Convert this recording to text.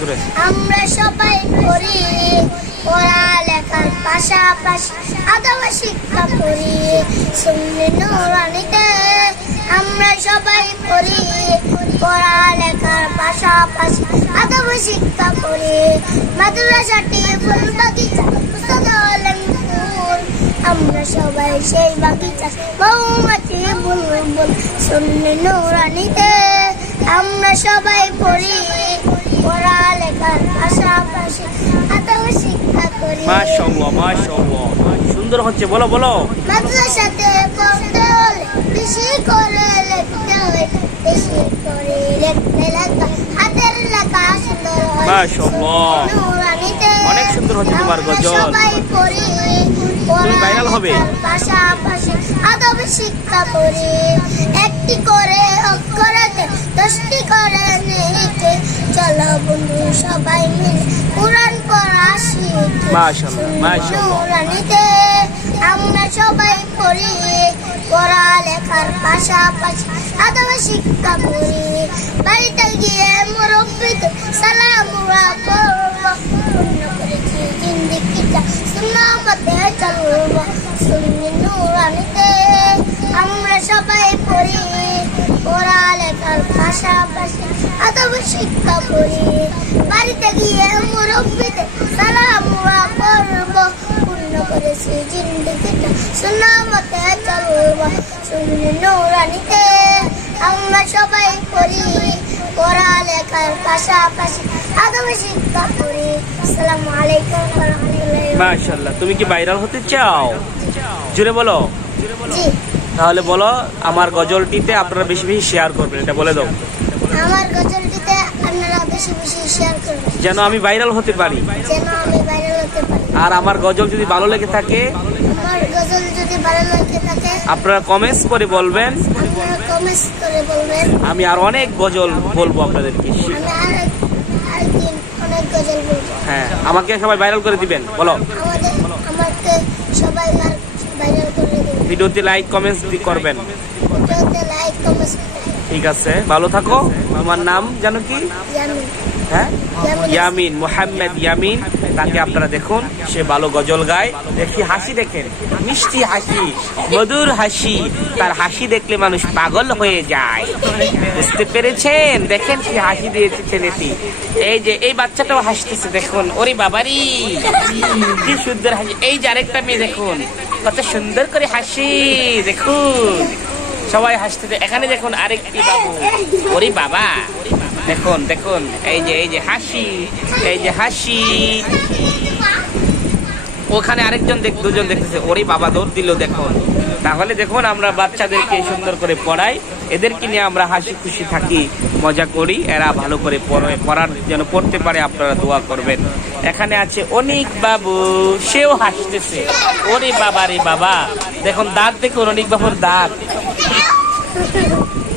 আমরা সবাই করি পড়ালেখার পাশাপাশি আদব শিক্ষা করি। সুন্নি নুরানিতে আমরা সবাই করি পড়ালেখার পাশাপাশি আদব শিক্ষা করি। মাদ্রাসাটি ফুল বাগিচা আমরা সবাই সেই বাগিচা, মৌমাছি বুলবুল। সুন্নি নুরানিতে আমরা সবাই পড়ি পাশাপাশি শিক্ষা করি মাশাআল্লাহ মাশাআল্লাহ সুন্দর হচ্ছে বলো বলো মাদ্রাসাতে পড়তে হলে বেশি করে লিখতে হয় বেশি করে লিখতে লেখা হাতের লেখা সুন্দর হয় মাশাআল্লাহ। অনেক সুন্দর হচ্ছে তোমার গজল। সবাই পড়ি viral হবে। পাশাপাশি আদব শিক্ষা করি একটি করে অক্ষরতে দশটি সবাই মিলে কোরআন পড়া শিখি মাশাআল্লাহ, মাশাআল্লাহ। আমরা সবাই পড়ি পড়ালেখার পাশাপাশি আদব শিক্ষা করি বাড়িতে গিয়ে মুরব্বীতে সালাম করেছি জিন্দিগিটা সুন্নামতে চলব। সুন্নি নুরানিতে আমরা সবাই পড়ি পড়ালেখার পাশাপাশি আদব শিক্ষা করি বাড়িতে গিয়ে মুরব্বীতে সালাম করব পূর্ণ করেছি। জিন্দিগিটা সুন্নামতে চলব। সুন্নি নুরানিতে আমরা সবাই পড়ি পড়ালেখার পাশাপাশি আদব শিক্ষা করি। আসসালামু আলাইকুম মাশাআল্লাহ। তুমি কি ভাইরাল হতে চাও? জুড়ে বলো। তাহলে বলো আমার গজলটিতে আপনারা বেশি বেশি শেয়ার করবেন এটা বলে দাও। আমার গজলটিতে বেশি বেশি শেয়ার করবেন যেন আমি ভাইরাল হতে পারি। যেন আমি ভাইরাল হতে পারি। আর আমার গজল যদি ভালো লেগে থাকে আমার গজল যদি ভালো লাগে থাকে আপনারা কমেন্টস করে বলবেন। আপনারা কমেন্টস করে বলবেন। আমি আর অনেক গজল বলব আপনাদেরকে। আমি আর আরেকদিন অনেক গজল বলব। হ্যাঁ আমাকে সবাই ভাইরাল করে দিবেন বলো। আমাদের আমাকে সবাই ভাইরাল করে দেবেন। ভিডিওতে লাইক কমেন্টস করবেন। ভিডিওতে লাইক কমেন্টস ঠিক আছে ভালো থাকো। তোমার নাম জানো কি? হ্যাঁ? ইয়ামিন। মোহাম্মদ ইয়ামিন। তাকে আপনারা দেখুন সে ভালো গজল গায়। দেখি হাসি দেখেন। মিষ্টি হাসি মধুর হাসি। তার হাসি দেখলে মানুষ পাগল হয়ে যায়। বুঝতে পেরেছেন? দেখেন কি হাসি দিয়েছে ছেলেটি। এই যে এই বাচ্চাটাও হাসতেছে দেখুন। ওরে বাবারি! কি সুন্দর হাসি। এই যে আরেকটা মেয়ে দেখুন। কত সুন্দর করে হাসি দেখুন। সবাই হাসতেছে এখানে দেখুন আরেকটি বাবু? ওরে বাবা। দেখুন দেখুন, এই যে এই যে হাসি, এই যে হাসি। ওখানে আরেকজন দেখ দুজন দেখতেছে। ওরে বাবা, দৌড় দিল, দেখুন। তাহলে দেখুন আমরা বাচ্চাদেরকে সুন্দর করে পড়াই। এদেরকে নিয়ে আমরা হাসি খুশি থাকি, মজা করি। এরা ভালো করে পড়ে পড়ার যেন পড়তে পারে, আপনারা দোয়া করবেন। এখানে আছে অনিক বাবু, সেও হাসতেছে। ওরে বাবা রে বাবা। দেখুন, দাঁত দেখুন, অনিক বাবুর দাঁত। よっ!